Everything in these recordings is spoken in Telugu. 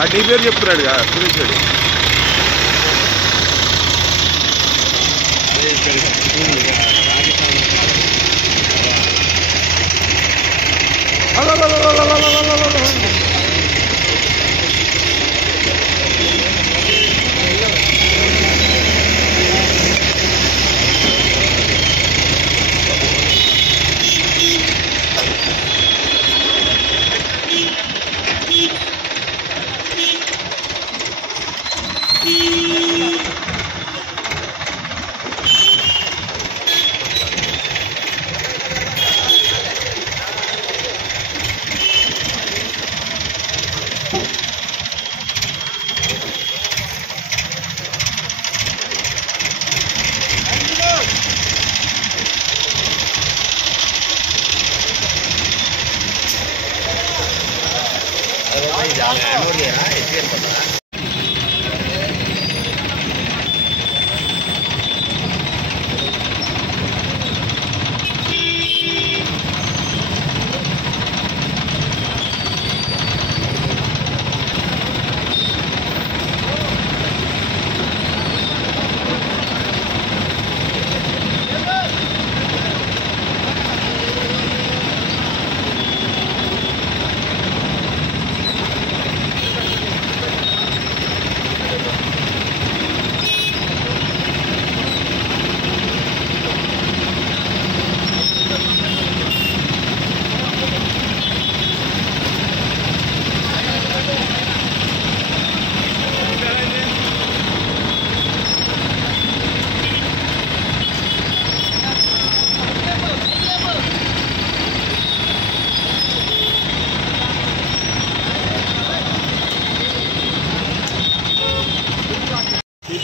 ఆ నీ పేరు చెప్తున్నాడుగా సురేష్ గారు.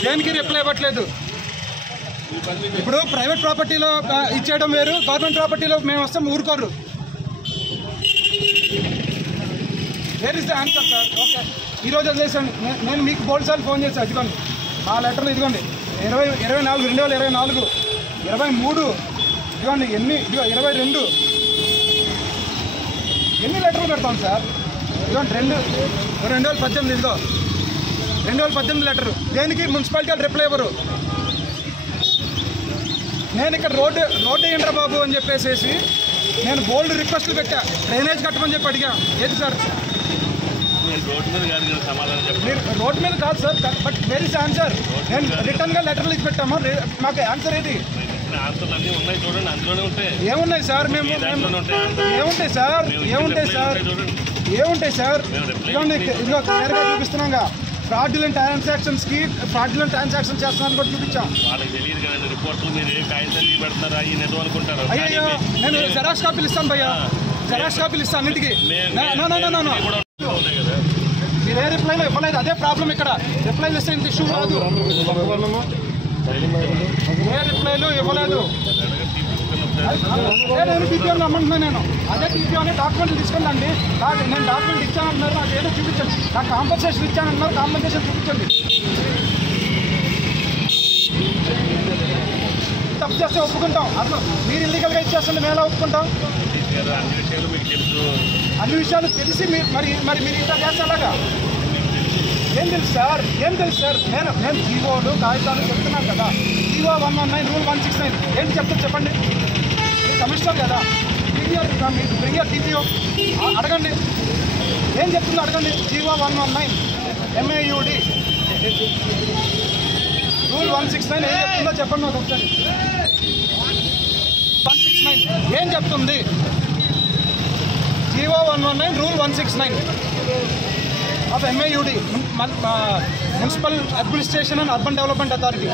దేనికి రిప్లై ఇవ్వట్లేదు. ఇప్పుడు ప్రైవేట్ ప్రాపర్టీలో ఇచ్చేయడం వేరు, గవర్నమెంట్ ప్రాపర్టీలో మేము వస్తాం ఊరుకోరు. Where is the answer sir? Okay, ఈరోజు వదిలేసాను. నేను మీకు బోల్డ్ సార్లు ఫోన్ చేశాను. ఇదిగోండి మా లెటర్లు, ఇదిగోండి 2024, 23, ఇదిగోండి ఇదిగో 22. ఎన్ని లెటర్లు పెడతాం సార్? ఇదిగోండి 2018, ఇదిగో 2018 లెటరు. దేనికి మున్సిపాలిటీ వాళ్ళు రిప్లై ఇవ్వరు. నేను ఇక్కడ రోడ్డు వేయండిరా బాబు అని చెప్పేసి నేను బోల్డ్ రిక్వెస్ట్లు పెట్టా. డ్రైనేజ్ కట్టమని చెప్పి అడిగా. ఏది సార్? మీరు రోడ్డు మీద కాదు sir, but where is answer? నేను రిటర్న్గా లెటర్లు ఇచ్చి పెట్టాము. మాకు ఆన్సర్ ఏంటి? ఏమున్నాయి సార్? ఏముంటాయి సార్? ఇదిగో క్లియర్గా చూపిస్తున్నాగా. ఫ్రాడ్యులెంట్ ట్రాన్సాక్షన్ చేస్తున్నాను కూడా చూపించాం. అయ్యో, నేను జెరాక్స్ కాపీలు ఇస్తాను భయ్యా, జెరాక్స్ కాపీలు ఇస్తాను అన్నింటికి. మీరు ఏ రిప్లైలో ఇవ్వలేదు, అదే ప్రాబ్లం ఇక్కడ. రిప్లైలు ఇస్తే ఇంత ఇష్యూ రాదు. ఏ రిప్లైలు ఇవ్వలేదు. నేను టీపీఓ రమ్మంటున్నాను. నేను అదే టీపీఓనే డాక్యుమెంట్లు తీసుకుందండి. నేను డాక్యుమెంట్ ఇచ్చానంటున్నారు, నాకు ఏదో చూపించండి. నాకు కాంపన్సేషన్ ఇచ్చానంటున్నారు, కాంపన్సేషన్ చూపించండి. తప్పు చేస్తే ఒప్పుకుంటాం. అసలు మీరు ఇల్లీగల్గా ఇచ్చేస్తుంటే మేము ఎలా ఒప్పుకుంటాం? అన్ని విషయాలు తెలిసి మరి మీరు ఇంత చేస్తే అలాగా? ఏం తెలుసు సార్? నేను జీవోలు కాగితాలు చెప్తున్నాను కదా. జీవో 119, రూల్ 169 ఏంటి చెప్తారు చెప్పండి. మీరు కమిషనర్ కదా, టీపీఓ అడగండి. ఏం చెప్తుందో అడగండి. జీవో 119 MAUD రూల్ 169 ఏం చెప్తుందో చెప్పండి నాకు ఒకసారి. 169 ఏం చెప్తుంది? GO 119 rule 169 of MAUD, Municipal Administration and Urban Development Authority.